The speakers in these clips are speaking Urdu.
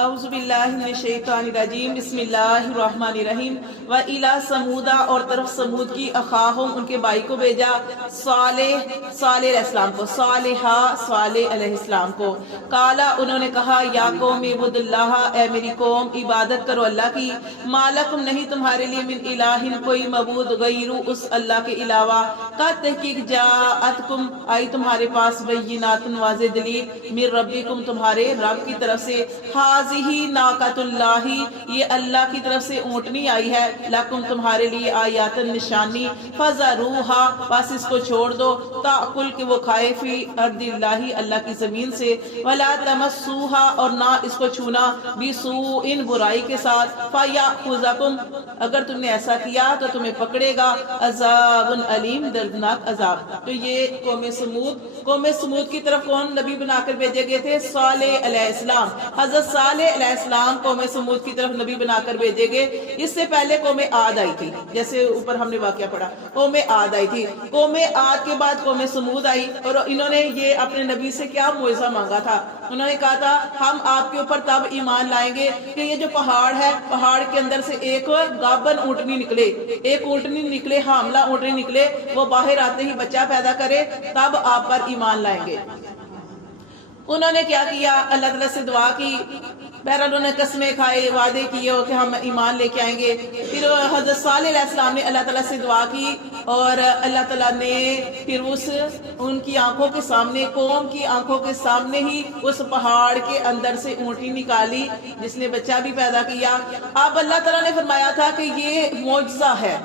اعوذ باللہ من الشیطان الرجیم بسم اللہ الرحمن الرحیم وَإِلَىٰ سَمُودَ اور طرف سمود کی اخاہم ان کے بھائی کو بھیجا صالح علیہ السلام کو صالح علیہ السلام کو قالا انہوں نے کہا یا قوم اعبدوا اللہ اے میری قوم عبادت کرو اللہ کی ما لکم نہیں تمہارے لیے من الہ کوئی معبود غیرو اس اللہ کے علاوہ قد تحقیق جاءتکم آئی تمہارے پاس بینات واضح دلیل من ربکم تمہارے رب کی طرف سے ہی ناقۃ اللہ یہ اللہ کی طرف سے اونٹنی آئی ہے لکم تمہارے لیے آیات نشانی فذروھا بس اس کو چھوڑ دو تاکل کہ وہ کھائے فی ارض اللہ اللہ کی زمین سے ولا تمسوھا اور نہ اس کو چھونا بسوء برائی کے ساتھ فیاخذکم اگر تم نے ایسا کیا تو تمہیں پکڑے گا عذاب علیم دردناک عذاب۔ تو یہ قوم سمود کی طرف کون نبی بنا کر بھیجے گئے تھے؟ صالح علیہ السلام۔ حضرت صالح علیہ السلام قوم سمود کی طرف نبی بنا کر بھیجے گئے۔ اس سے پہلے قوم عاد آئی تھی، جیسے اوپر ہم نے واقعہ پڑھا، قوم عاد آئی تھی۔ قوم عاد کے بعد قوم سمود آئی اور انہوں نے یہ اپنے نبی سے کیا معجزہ مانگا تھا؟ انہوں نے کہا تھا ہم آپ کے اوپر تب ایمان لائیں گے کہ یہ جو پہاڑ ہے، پہاڑ کے اندر سے ایک گابن اونٹنی نکلے، ایک اونٹنی نکلے، حاملہ اونٹنی نکلے، وہ باہر آتے ہی بچہ پیدا کرے، تب آپ پر ایمان لائیں گے۔ انہوں نے کیا کیا؟ اللہ تعالیٰ سے دعا کی، بہرحال انہوں نے قسمیں کھائے، وعدے کیے ہو کہ ہم ایمان لے کے آئیں گے۔ پھر حضرت صالح علیہ السلام نے اللہ تعالیٰ سے دعا کی اور اللہ تعالیٰ نے پھر ان کی آنکھوں کے سامنے، قوم کی آنکھوں کے سامنے ہی اس پہاڑ کے اندر سے اونٹنی نکالی جس نے بچہ بھی پیدا کیا۔ اب اللہ تعالیٰ نے فرمایا تھا کہ یہ معجزہ ہے،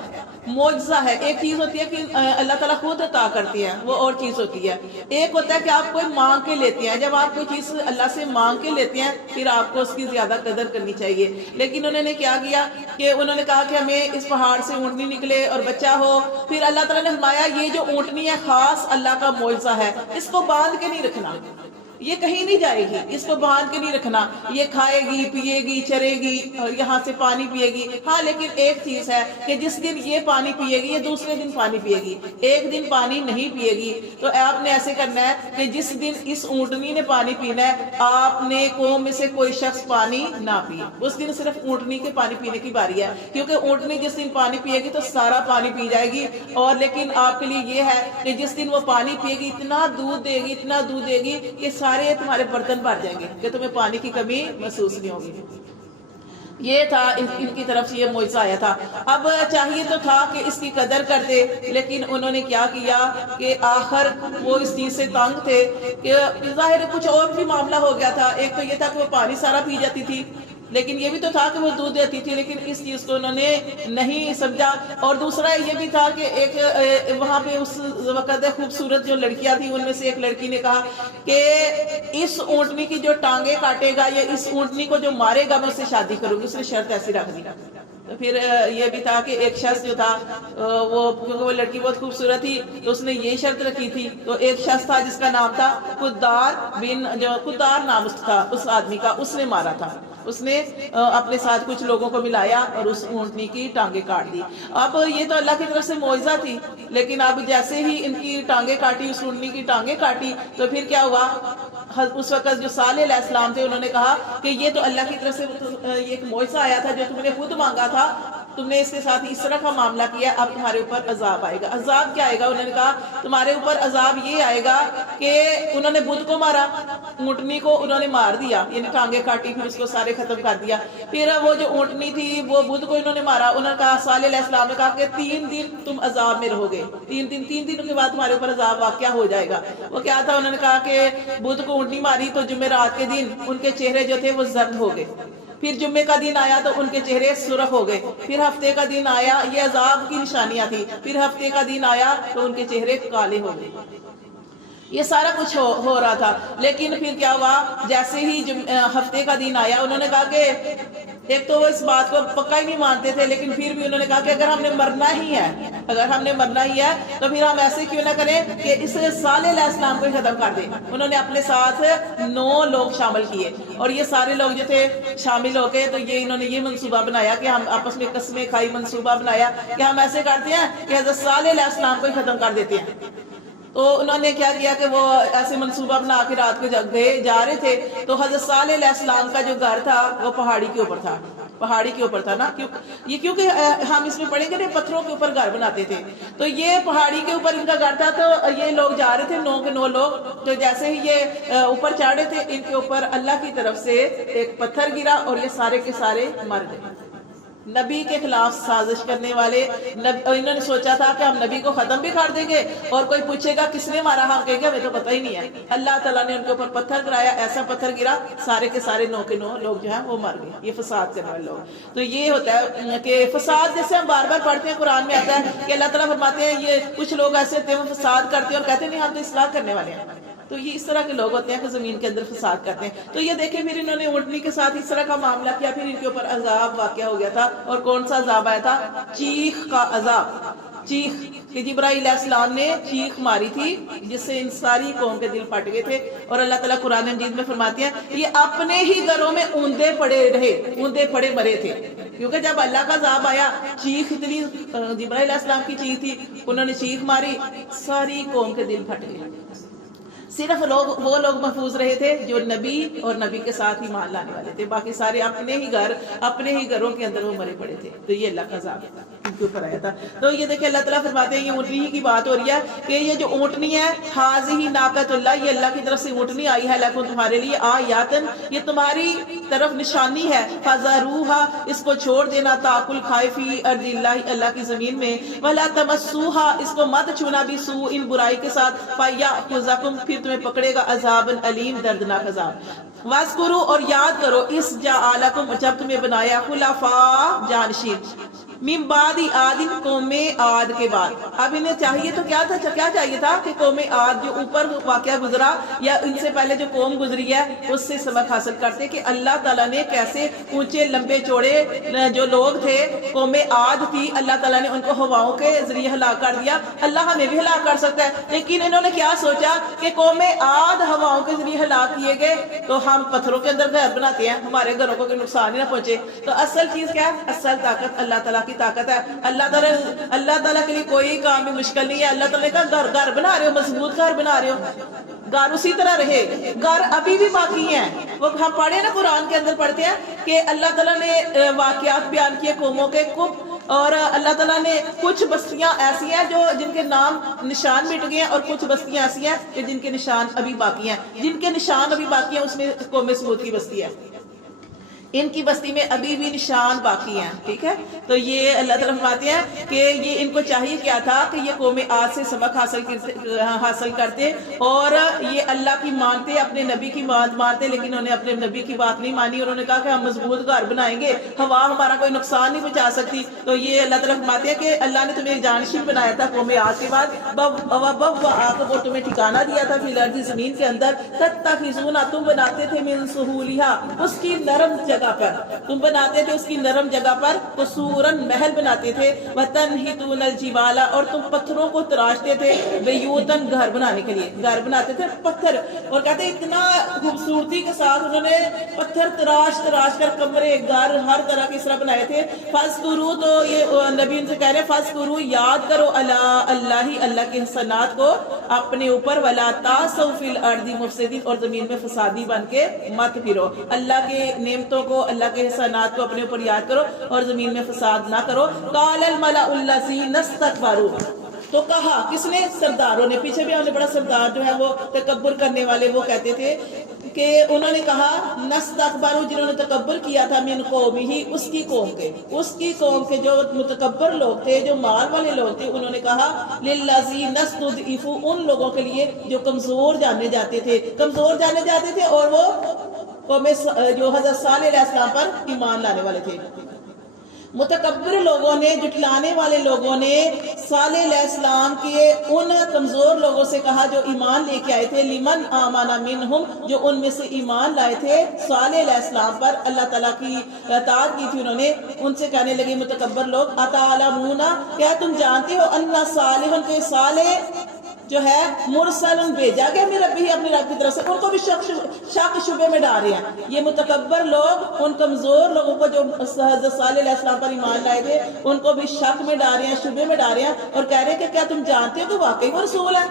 معجزہ ہے۔ ایک چیز ہوتی ہے کہ اللہ تعالیٰ خود عطا کرتی ہے، وہ اور چیز ہوتی ہے۔ ایک ہوتا ہے کہ آپ کوئی مانگ کے لیتے ہیں، جب آپ کوئی چیز اللہ سے مانگ کے لیتے ہیں پھر آپ کو اس کی زیادہ قدر کرنی چاہیے۔ لیکن انہوں نے کیا کیا کہ انہوں نے کہا کہ ہمیں اس پہاڑ سے اونٹنی نکلے اور بچہ ہو۔ پھر اللہ تعالیٰ نے فرمایا یہ جو اونٹنی ہے خاص اللہ کا معجزہ ہے، اس کو باندھ کے نہیں رکھنا، یہ کہیں نہیں جائے گی، اس کو باندھ کے نہیں رکھنا، یہ کھائے گی، پیے گی، چرے گی اور یہاں سے پانی پیے گی۔ ہاں لیکن ایک چیز ہے کہ جس دن یہ پانی پیے گی یہ دوسرے دن پانی پیے گی، ایک دن پانی نہیں پیے گی۔ تو آپ نے ایسے کرنا ہے کہ جس دن اس اونٹنی نے پانی پینا ہے آپ نے قوم میں سے کوئی شخص پانی نہ پیے، اس دن صرف اونٹنی کے پانی پینے کی باری ہے، کیونکہ اونٹنی جس دن پانی پیے گی تو سارا پانی پی جائے گی۔ اور لیکن آپ کے لیے یہ ہے کہ جس دن وہ پانی پیے گی اتنا دودھ دے گی، اتنا دودھ دے گی کہ سارے تمہارے برتن بھر جائیں گے، کہ تمہیں پانی کی کمی محسوس نہیں ہوگی۔ یہ تھا ان کی طرف سے یہ معجزہ آیا تھا۔ اب چاہیے تو تھا کہ اس کی قدر کرتے، لیکن انہوں نے کیا کیا کہ آخر وہ اس چیز سے تنگ تھے کہ ظاہر کچھ اور بھی معاملہ ہو گیا تھا۔ ایک تو یہ تھا کہ وہ پانی سارا پی جاتی تھی، لیکن یہ بھی تو تھا کہ وہ دودھ دیتی تھی، لیکن اس چیز کو انہوں نے نہیں سمجھا۔ اور دوسرا یہ بھی تھا کہ ایک وہاں پہ اس وقت خوبصورت جو لڑکیاں تھیں ان میں سے ایک لڑکی نے کہا کہ اس اونٹنی کی جو ٹانگیں کاٹے گا یا اس اونٹنی کو جو مارے گا میں اس سے شادی کروں گی۔ اس نے شرط ایسی رکھ دی۔ تو پھر یہ بھی تھا کہ ایک شخص جو تھا وہ کیونکہ وہ لڑکی بہت خوبصورت تھی تو اس نے یہ شرط رکھی تھی، تو ایک شخص تھا جس کا نام تھا قدار نام تھا اس آدمی کا، اس نے مارا تھا، اس نے اپنے ساتھ کچھ لوگوں کو ملایا اور اس اونٹنی کی ٹانگیں کاٹ دی۔ اب یہ تو اللہ کی طرف سے معجزہ تھی، لیکن اب جیسے ہی ان کی ٹانگیں کاٹی، اس اونٹنی کی ٹانگیں کاٹی، تو پھر کیا ہوا؟ اس وقت جو صالح علیہ السلام تھے انہوں نے کہا کہ یہ تو اللہ کی طرف سے ایک معجزہ آیا تھا جو تم نے خود مانگا تھا، تم نے اس کے ساتھ اس طرح کا معاملہ کیا، اب تمہارے اوپر عذاب آئے گا۔ عذاب کیا آئے گا؟ انہوں نے کہا تمہارے اوپر عذاب یہ آئے گا کہ انہوں نے بدھ کو مارا، اونٹنی کو انہوں نے مار دیا، یعنی ٹانگیں کاٹی، پھر اس کو سارے ختم کر دیا۔ پھر وہ جو اونٹنی تھی وہ بدھ کو انہوں نے مارا، انہوں نے کہا صالح علیہ السلام نے کہا کہ 3 دن تم عذاب میں رہو گے، 3 دن کے بعد تمہارے اوپر عذاب واقع ہو جائے گا۔ وہ کیا تھا؟ انہوں نے کہا کہ بدھ کو اونٹنی ماری تو جمعرات کے دن ان کے چہرے جو تھے وہ زرد ہو گئے، پھر جمعے کا دن آیا تو ان کے چہرے سرخ ہو گئے، پھر ہفتے کا دن آیا، یہ عذاب کی نشانیاں تھی، پھر ہفتے کا دن آیا تو ان کے چہرے کالے ہو گئے۔ یہ سارا کچھ ہو رہا تھا، لیکن پھر کیا ہوا؟ جیسے ہی ہفتے کا دن آیا انہوں نے کہا کہ ایک تو وہ اس بات کو پکا ہی نہیں مانتے تھے، لیکن پھر بھی انہوں نے کہا کہ اگر ہم نے مرنا ہی ہے تو پھر ہم ایسے کیوں نہ کریں کہ اس صالح علیہ السلام کو ختم کر دیں۔ انہوں نے اپنے ساتھ 9 لوگ شامل کیے اور یہ سارے لوگ جو تھے شامل ہو گئے، تو انہوں نے یہ منصوبہ بنایا کہ ہم آپس میں قسمیں کھائی، منصوبہ بنایا کہ ہم ایسے کرتے ہیں کہ حضرت صالح علیہ السلام کو ختم کر دیتے ہیں۔ تو انہوں نے کیا کیا کہ وہ ایسے منصوبہ بنا کے رات کو جا رہے تھے، تو حضرت صالح علیہ السلام کا جو گھر تھا وہ پہاڑی کے اوپر تھا، پہاڑی کے اوپر تھا نا، کیونکہ ہم اس میں پڑھیں گے پتھروں کے اوپر گھر بناتے تھے، تو یہ پہاڑی کے اوپر ان کا گھر تھا، تو یہ لوگ جا رہے تھے 9 کے 9 لوگ، تو جیسے ہی یہ اوپر چڑھ رہے تھے ان کے اوپر اللہ کی طرف سے ایک پتھر گرا اور یہ سارے کے سارے مر گئے۔ نبی کے خلاف سازش کرنے والے، انہوں نے سوچا تھا کہ ہم نبی کو ختم بھی کر دیں گے، اور کوئی پوچھے گا کس نے مارا، ہم کہیں گے ہمیں تو پتہ ہی نہیں ہے۔ اللہ تعالیٰ نے ان کے اوپر پتھر گرایا، ایسا پتھر گرا سارے کے سارے 9 کے 9 لوگ جو ہیں وہ مر گئے، یہ فساد کرنے والے لوگ۔ تو یہ ہوتا ہے کہ فساد، جیسے ہم بار بار پڑھتے ہیں قرآن میں آتا ہے کہ اللہ تعالیٰ فرماتے ہیں یہ کچھ لوگ ایسے ہوتے ہیں وہ فساد کرتے ہیں اور کہتے ہیں نہیں ہم تو اصلاح کرنے والے ہیں، تو یہ اس طرح کے لوگ ہوتے ہیں کہ زمین کے اندر فساد کرتے ہیں۔ تو یہ دیکھیں پھر انہوں نے اونٹنی کے ساتھ اس طرح کا معاملہ کیا، پھر ان کے اوپر عذاب واقع ہو گیا تھا، اور کون سا عذاب آیا تھا؟ چیخ کا عذاب، چیخ، کہ جبرائیل علیہ السلام نے چیخ ماری تھی جس سے ان ساری قوم کے دل پھٹ گئے تھے، اور اللہ تعالیٰ قرآن مجید میں فرماتے ہیں یہ اپنے ہی گھروں میں اوندے پڑے رہے، اوندے پڑے مرے تھے، کیونکہ جب اللہ کا عذاب آیا، چیخ اتنی جبرائیل علیہ السلام کی چیخ تھی، انہوں نے چیخ ماری، ساری قوم کے دل پھٹ گئے۔ صرف وہ لوگ محفوظ رہے تھے جو نبی اور نبی کے ساتھ ایمان لانے والے تھے، باقی سارے اپنے ہی گھروں کے اندر وہ مرے پڑے تھے۔ تو یہ اللہ کا عذاب ان کے اوپر آیا تھا۔ تو یہ دیکھیں اللہ تعالیٰ فرماتے ہیں یہ اونٹنی ہی کی بات ہو رہی ہے کہ یہ جو اونٹنی ہے، حاضی ناقۃ اللہ، یہ اللہ کی طرف سے اونٹنی آئی ہے، لکم تمہارے لیے، آیاتن، یہ تمہاری طرف نشانی ہے، فذروھا، اس کو چھوڑ دینا، تاکل کھائے، فی ارض اللہ، اللہ کی زمین میں، ولا تمسوھا، اس کو مت چھونا، بھی سوء، ان برائی کے ساتھ، فیاخذکم، پھر تمہیں پکڑے گا عذاب علیم، دردناک عذاب۔ واذکروا، اور یاد کرو، اس جعلکم، جب تمہیں بنایا، خلفاء، جانشین، من بعد عاد، قوم عاد کے بعد۔ اب انہیں چاہیے تو کیا چاہیے تھا کہ قوم عاد جو اوپر واقعہ گزرا یا ان سے پہلے جو قوم گزری ہے اس سے سبق حاصل کرتے کہ اللہ تعالیٰ نے کیسے اونچے لمبے چوڑے جو لوگ تھے، قوم عاد تھی، اللہ تعالیٰ نے ان کو ہواؤں کے ذریعے ہلاک کر دیا، اللہ ہمیں بھی ہلاک کر سکتا ہے، لیکن انہوں نے کیا سوچا کہ قوم عاد ہواؤں کے ذریعے ہلاک کیے گئے تو ہم پتھروں کے اندر گھر بناتے ہیں، ہمارے گھروں کو کوئی نقصان ہی نہ پہنچے۔ تو اصل چیز کیا ہے؟ اصل طاقت اللہ تعالیٰ کی طاقت ہے۔ اللہ تعالیٰ کے لیے کوئی کام بھی مشکل نہیں ہے۔ اللہ تعالیٰ نے کہا گھر بنا رہے ہو، مضبوط گھر بنا رہے ہو، گھر اسی طرح رہے، گھر ابھی بھی باقی ہیں۔ وہ ہم پڑھے نا قرآن کے اندر پڑھتے ہیں کہ اللہ تعالیٰ نے واقعات بیان کیے قوموں کے، اور اللہ تعالیٰ نے کچھ بستیاں ایسی ہیں جو جن کے نام نشان مٹ گئے ہیں، اور کچھ بستیاں ایسی ہیں کہ جن کے نشان ابھی باقی ہیں، جن کے نشان ابھی باقی ہیں اس میں قوم سمود کی بستی ہے، ان کی بستی میں ابھی بھی نشان باقی ہیں، ٹھیک ہے۔ تو یہ اللہ تعالیٰ فرماتے ہیں کہ یہ ان کو چاہیے کیا تھا کہ یہ قوم عاد سے سبق حاصل کرتے اور یہ اللہ کی مانتے، اپنے نبی کی بات مانتے، لیکن انہوں نے اپنے نبی کی بات نہیں مانی، اور انہوں نے کہا کہ ہم مضبوط گھر بنائیں گے، ہوا ہمارا کوئی نقصان نہیں پہنچا سکتی۔ تو یہ اللہ تعالیٰ فرماتے ہیں کہ اللہ نے تمہیں جانشین بنایا تھا قوم عاد کے بعد، وہ تمہیں ٹھکانہ دیا تھا فی الارض، زمین کے اندر، تتخذون، تم بناتے تھے، من سہولھا، اس کی نرم جگہ پر، تم بناتے تھے اس کی نرم جگہ پر، قصوراً، محل بناتے تھے، وتنحتون الجبال، اور تم پتھروں کو تراشتے تھے، بیوتاً، گھر بنانے کے لیے، گھر بناتے تھے پتھر، اور کہتے ہیں اتنا خوبصورتی کے ساتھ انہوں نے پتھر تراش کر کمرے، گھر، ہر طرح کی اس طرح بنائے تھے۔ فاذکروا، تو یہ نبی ان سے کہہ رہے ہیں فاذکروا، یاد کرو، اللہ کے احسانات کو اپنے اوپر، ولا تعثوا فی الارض مفسدین، اور زمین میں فسادی بن کے مت پھرو، اللہ کے نعمتوں کو، اللہ کے احسانات کو اپنے اوپر یاد کرو اور زمین میں فساد نہ کرو۔ قال الملأ الذین استکبروا، تو کہا کس نے؟ سرداروں نے، پیچھے بھی ہم نے پڑھا سردار جو ہے وہ تکبر کرنے والے، وہ کہتے تھے کہ انہوں نے کہا نستکبروا، جنہوں نے تکبر کیا تھا، من قومہ، اس کی قوم کے جو متکبر لوگ تھے، جو مال والے لوگ تھے، انہوں نے کہا للذین استضعفوا، ان لوگوں کے لیے جو کمزور جانے جاتے تھے، اور وہ قوم جو حضرت صالح علیہ السلام پر ایمان لانے والے تھے۔ متکبر لوگوں نے، جھٹلانے والے لوگوں نے صالح علیہ السلام کے ان کمزور لوگوں سے کہا جو ایمان لے کے آئے تھے، لمن آمن منہم، جو ان میں سے ایمان لائے تھے صالح علیہ السلام پر، اللہ تعالیٰ کی اطاعت کی تھی انہوں نے، ان سے کہنے لگے متکبر لوگ، اتعلمون، کیا تم جانتے ہو، ان صالح، کہ صالح جو ہے مرسل بھیجا گیا میرا بھی اپنے رب کی طرف سے، ان کو بھی شک شبے میں ڈال رہے ہیں۔ یہ متکبر لوگ ان کمزور لوگوں کو جو حضرت صالح علیہ السلام پر ایمان لائے تھے ان کو بھی شک میں ڈال رہے ہیں، شبے میں ڈال رہے ہیں، اور کہہ رہے ہیں کہ کیا تم جانتے ہو کہ واقعی وہ رسول ہے،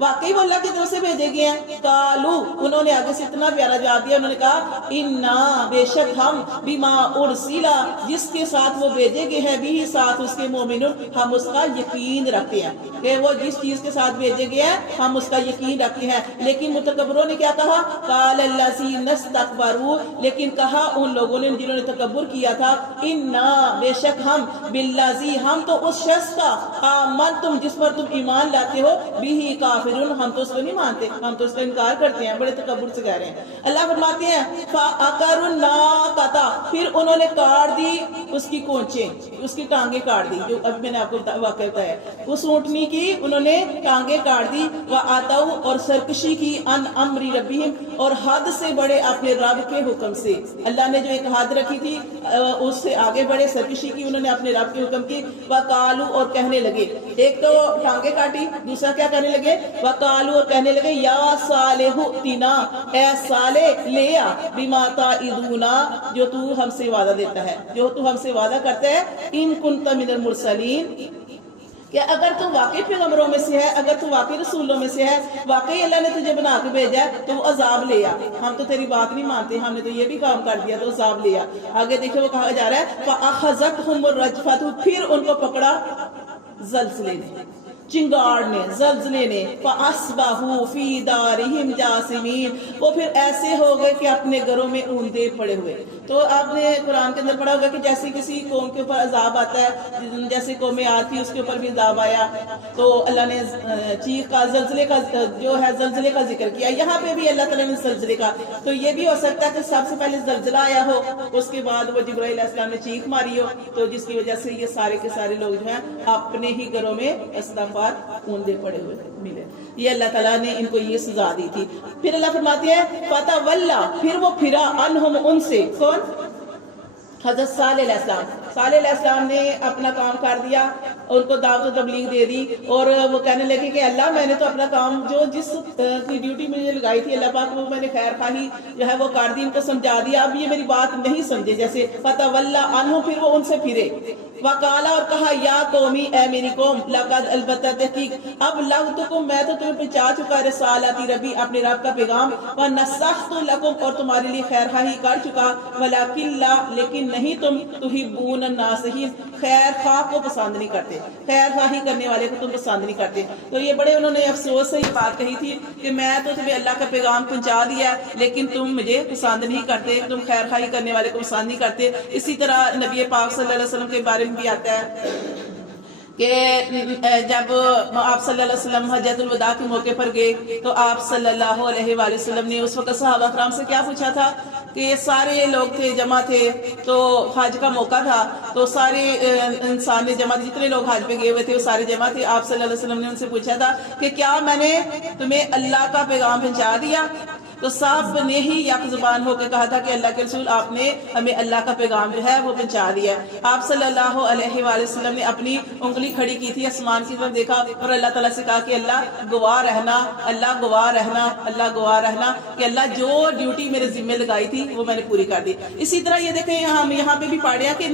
واقعی وہ اللہ کی طرف سے بھیجے گئے ہیں؟ قالو، انہوں نے آگے سے اتنا پیارا جواب دیا، انہوں نے کہا انا، بے شک ہم، بما ارسلا، جس کے ساتھ وہ بھیجے گئے ہیں، بھی ساتھ اس کے مومنون، ہم اس کا یقین رکھتے ہیں کہ وہ جس چیز کے ساتھ بھیجے گئے ہیں ہم اس کا یقین رکھتے ہیں۔ لیکن متکبروں نے کیا کہا؟ قال الذین استکبروا، لیکن کہا ان لوگوں نے جنہوں نے تکبر کیا تھا، انا، بے شک ہم، بالذی، ہم تو اس شخص کا، آمنتم، جس پر تم ایمان لاتے ہو، بھی کافرون، ہم تو اس کو نہیں مانتے، ہم تو اس کا انکار کرتے ہیں، بڑے تکبر سے کہہ رہے ہیں۔ اللہ فرماتے ہیں فَعَقَرُوا النَّاقَةَ، پھر انہوں نے کاٹ دی اس کی کونچیں، اس کی ٹانگیں کاٹ دی، جو ابھی میں نے آپ کو واقعہ بتایا، اس اونٹنی کی انہوں نے ٹانگیں کاٹ دی، وَعَتَوْا، اور سرکشی کی، عَنْ أَمْرِ رَبِّهِمْ، اور حد سے بڑے اپنے رب کے حکم سے۔ اللہ نے جو ایک حد رکھی تھی اس سے آگے بڑے، سرکشی کی انہوں نے اپنے رب کے حکم کی۔ وَقَالُوا، اور کہنے لگے، ایک تو ٹانگیں کاٹی، دوسرا کیا کہنے لگے؟ وَقَالُوا، اور کہنے لگے، یا صالح ائتنا، اے صالح لے آ، بما تعدنا، جو تو ہم سے وعدہ دیتا ہے، جو تو ہم سے وعدہ کرتا ہے، ان کنت من المرسلین، کہ اگر تو واقعی پیغمبروں میں سے ہے، اگر تو واقعی رسولوں میں سے ہے، واقعی اللہ نے تجھے بنا کے بھیجا ہے، تو وہ عذاب لے آ، ہم تو تیری بات نہیں مانتے، ہم نے تو یہ بھی کام کر دیا، تو عذاب لے آ۔ آگے دیکھیں وہ کہا جا رہا ہے فَأَخَذَتْهُمُ الرَّجْفَةُ، پھر ان کو پکڑا زلزلے نے، چنگاڑ نے، زلزلے نے، فَأَصْبَحُوا فِي دَارِهِمْ جَاثِمِينَ، وہ پھر ایسے ہو گئے کہ اپنے گھروں میں اوندے پڑے ہوئے۔ تو آپ نے قرآن کے اندر پڑھا ہوگا کہ جیسے کسی قوم کے اوپر عذاب آتا ہے، جیسے قوم عاد تھی اس کے اوپر بھی عذاب آیا، تو اللہ نے چیخ کا، زلزلے کا جو ہے زلزلے کا ذکر کیا، یہاں پہ بھی اللہ تعالیٰ نے زلزلے کا، تو یہ بھی ہو سکتا ہے کہ سب سے پہلے زلزلہ آیا ہو، اس کے بعد وہ جبرائیل علیہ السلام نے چیخ ماری ہو، تو جس کی وجہ سے یہ سارے کے سارے لوگ جو ہیں اپنے ہی گھروں میں استغفار اوندے پڑے ہوئے ملے۔ یہ اللہ تعالیٰ نے ان کو یہ سزا دی تھی۔ پھر اللہ فرماتے ہیں فَتَوَلَّا، پھر وہ پھرا، عنہم، ان سے، کون؟ حضرت صالح علیہ السلام۔ صالح علیہ السلام نے اپنا کام کر دیا، ان کو دعوت و تبلیغ دے دی، اور وہ کہنے لگے کہ اللہ میں نے تو اپنا کام، جو جس کی ڈیوٹی مجھے لگائی تھی اللہ پاک، وہ میں نے خیر خواہی جو ہے وہ کر دی، ان کو سمجھا دیا، اب یہ میری بات نہیں سمجھے، جیسے فتولا عنہ، پھر وہ ان سے پھرے، وقالا، اور کہا، یا قومی، اے میری قوم، لقد، البتہ تحقیق، اب لغتکم، میں تو تمہیں پہنچا چکا، رسالتی ربی، اپنے رب کا پیغام، ونصحت لکم، اور تمہارے لیے خیر خواہی کر چکا، ولکن لا، لیکن نہیں تم تحبون الناصحین، خیر خواہ کو پسند نہیں کرتے، خیر خواہی کرنے والے کو تم پسند نہیں کرتے۔ تو یہ بڑے انہوں نے افسوس سے یہ بات کہی تھی کہ میں تو تمہیں اللہ کا پیغام پہنچا دیا لیکن تم مجھے پسند نہیں کرتے، تم خیر خواہی کرنے والے کو پسند نہیں کرتے۔ اسی طرح نبی پاک صلی اللہ علیہ وسلم کے بارے میں بھی آتا ہے کہ جب آپ صلی اللہ علیہ وسلم حجۃ الوداع کے موقع پر گئے تو آپ صلی اللہ علیہ وآلہ وسلم نے اس وقت صحابہ کرام سے کیا پوچھا تھا کہ سارے لوگ تھے، جمع تھے، تو حج کا موقع تھا، تو سارے انسان نے جمع، جتنے لوگ حج پہ گئے ہوئے تھے وہ سارے جمع تھے۔ آپ صلی اللہ علیہ وسلم نے ان سے پوچھا تھا کہ کیا میں نے تمہیں اللہ کا پیغام پہنچا دیا؟ تو سب نے ہی یک زبان ہو کے کہا تھا کہ اللہ کے رسول، آپ نے ہمیں اللہ کا پیغام جو ہے وہ پہنچا دیا ہے۔ آپ صلی اللہ علیہ وآلہ وسلم نے اپنی انگلی کھڑی کی تھی، آسمان کی طرف دیکھا اور اللہ تعالیٰ سے کہا کہ اللہ گواہ رہنا، اللہ گواہ رہنا، اللہ گواہ رہنا کہ اللہ جو ڈیوٹی میرے ذمہ لگائی تھی وہ میں نے پوری کر دی۔ اسی طرح یہ دیکھیں ہم یہاں پہ بھی پڑھے ہیں کہ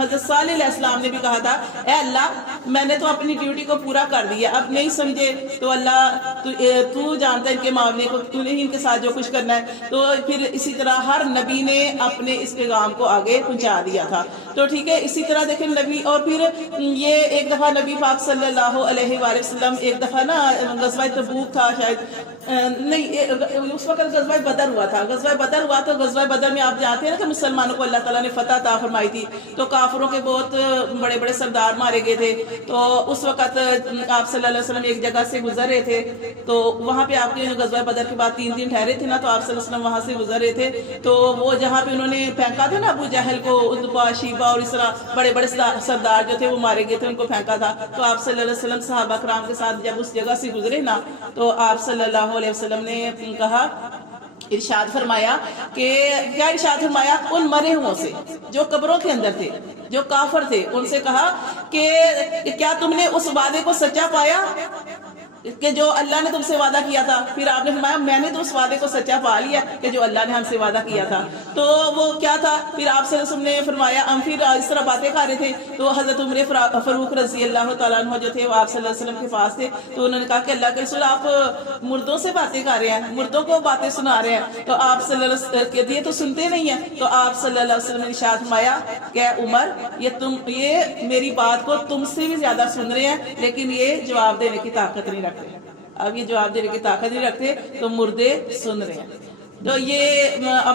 حضرت صالح علیہ السلام نے بھی کہا تھا، اے اللہ میں نے تو اپنی ڈیوٹی کو پورا کر دیا، اب نہیں سمجھے تو اللہ تو جانتا ہے ان کے معاملے کو، تو نے ان کے ساتھ جو کچھ کرنا ہے۔ تو پھر اسی طرح ہر نبی نے اپنے اس پیغام کو آگے پہنچا دیا تھا۔ تو ٹھیک ہے، اسی طرح دیکھیں نبی، اور پھر یہ ایک دفعہ نبی پاک صلی اللہ علیہ وآلہ وسلم ایک دفعہ نا غزوہ تبوک تھا شاید، نہیں اس وقت غزوہ بدر ہوا تھا، غزوہ بدر ہوا تو غزوہ بدر میں آپ جانتے ہیں نا کہ مسلمانوں کو اللہ تعالیٰ نے فتح عطا فرمائی تھی، تو کافروں کے بہت بڑے بڑے سردار مارے گئے تھے۔ تو اس وقت آپ صلی اللہ علیہ وسلم ایک جگہ سے گزر رہے تھے، تو وہاں پہ آپ کے غزوہ بدر کے بعد 3 دن ٹھہرے تھے نا، تو آپ صلی اللہ علیہ وسلم وہاں سے گزر رہے تھے، تو وہ جہاں پہ انہوں نے پھینکا تھا نا ابو جہل کو، ادبا، شیبہ اور اس طرح بڑے بڑے سردار جو تھے وہ مارے گئے تھے، ان کو پھینکا تھا۔ تو آپ صلی اللہ علیہ وسلم صحابہ کرام کے ساتھ جب اس جگہ سے گزرے نا، تو آپ صلی اللہ علیہ وسلم نے کہا، ارشاد فرمایا کہ کیا ارشاد فرمایا؟ ان مرے ہوں سے جو قبروں کے اندر تھے، جو کافر تھے، ان سے کہا کہ کیا تم نے اس وعدے کو سچا پایا کہ جو اللہ نے تم سے وعدہ کیا تھا، پھر آپ نے فرمایا میں نے تو اس وعدے کو سچا پا لیا کہ جو اللہ نے ہم سے وعدہ کیا تھا، تو وہ کیا تھا؟ پھر آپ صلی اللہ علیہ وسلم نے فرمایا ہم پھر اس طرح باتیں کر رہے تھے، تو حضرت عمر فاروق رضی اللہ تعالیٰ عنہ جو تھے وہ آپ صلی اللہ علیہ وسلم کے پاس تھے، تو انہوں نے کہا کہ اللہ کے رسول آپ مردوں سے باتیں کر رہے ہیں، مردوں کو باتیں سنا رہے ہیں، تو آپ صلی اللہ علیہ وسلم یہ تو سنتے نہیں ہیں، تو آپ صلی اللہ علیہ وسلم نے ارشاد فرمایا کہ عمر یہ میری بات کو تم سے بھی زیادہ سن رہے ہیں لیکن یہ جواب دینے کی طاقت نہیں رکھتے، اب یہ جواب دینے کی طاقت نہیں رکھتے تو مردے سن رہے ہیں۔ تو یہ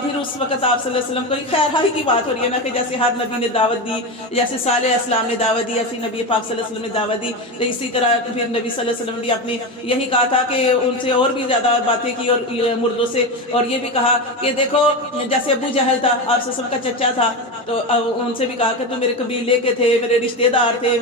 پھر اس وقت آپ صلی اللہ علیہ وسلم کو خیر خواہی کی بات ہو رہی ہے نا، کہ جیسے ہر نبی نے دعوت دی، جیسے صالح اسلام نے دعوت دی، ایسی نبی پاک صلی اللہ علیہ وسلم نے دعوت دی، تو اسی طرح پھر نبی صلی اللہ علیہ وسلم نے اپنی یہی کہا تھا کہ ان سے اور بھی زیادہ باتیں کی اور مردوں سے، اور یہ بھی کہا کہ دیکھو جیسے ابو جہل تھا آپ صلی اللہ علیہ وسلم کا چچا تھا، تو ان سے بھی کہا کہ تم میرے قبیلے کے تھے، میرے رشتہ دار تھے،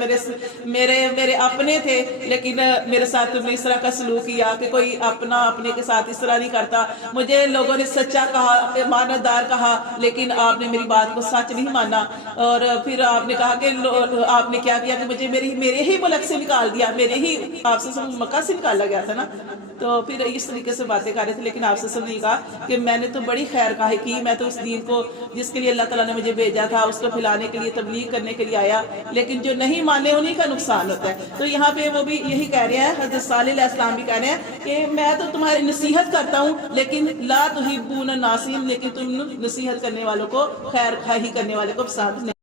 میرے اپنے تھے، لیکن میرے ساتھ تم نے اس طرح کا سلوک کیا کہ کوئی اپنا اپنے کے ساتھ اس طرح نہیں کرتا، مجھے لوگوں نے سچا کہا، امانتدار کہا، لیکن آپ نے میری بات کو سچ نہیں مانا، اور پھر آپ نے کہا کہ آپ نے کیا کہ مجھے میرے ہی ملک سے نکال دیا، میرے ہی آپ سے مکہ سے نکالا گیا تھا نا، تو پھر اس طریقے سے باتیں کر رہے تھے، لیکن آپ سے نے کہا کہ میں نے تو بڑی خیر خواہی کی، میں تو اس دین کو جس کے لیے اللہ تعالیٰ نے مجھے بھیجا تھا اس کو پھیلانے کے لیے، تبلیغ کرنے کے لیے آیا، لیکن جو نہیں مانے انہی کا نقصان ہوتا ہے۔ تو یہاں پہ وہ بھی یہی کہہ رہے ہیں، حضرت صالح علیہ السلام بھی کہہ رہے ہیں کہ میں تو تمہاری نصیحت کرتا ہوں لیکن لا تحبون الناصحین، لیکن تم نصیحت کرنے والوں کو، خیر خواہی کرنے والے کو پسند نہیں۔